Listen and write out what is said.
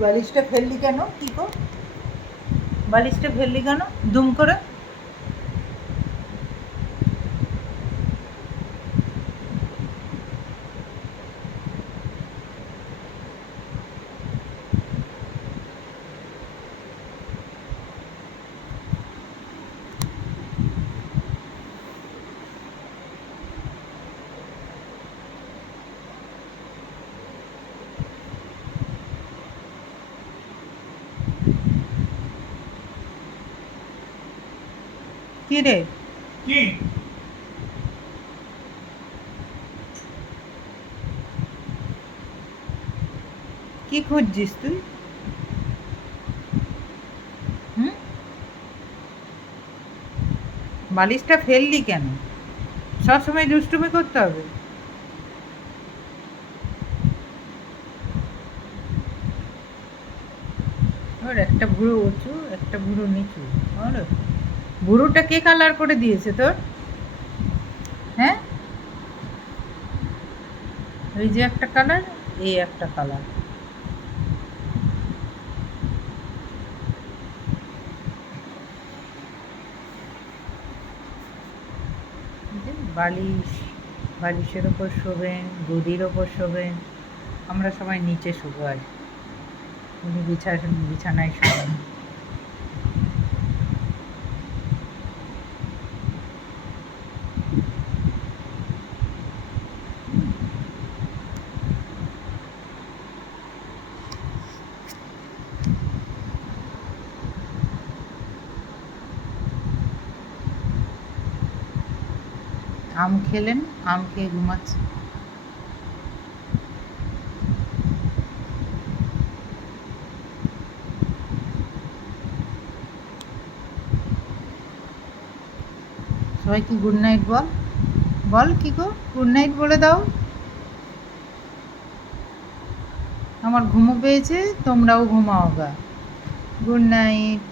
বালিশটা ফেললি কেন? কি গো, বালিশটা ফেললি কেন দুম করে? কি রে, কি কি খুঁজছিস তুই? হুম, বালিশটা ফেললি কেন? সবসময় দুষ্টুমি করতে হবে? ওর একটা ভুরু উঁচু, একটা ভুরু নিচু। ওর ভুরুটা কে কালার করে দিয়েছে তোর? হ্যাঁ, ওই যে একটা কালার, এই একটা কালার। বালিশ, বালিশের ওপর শোবেন, গদির ওপর শোবেন, আমরা সবাই নিচে শোবো। আর উনি বিছানায় শোবেন। আম খেলেন, আম খেয়ে ঘুমাচ্ছে। সবাইকে গুড নাইট বল। বল কি গো, গুড নাইট বলে দাও। আমার ঘুমো পেয়েছে, তোমরাও ঘুমাও গা। Good night.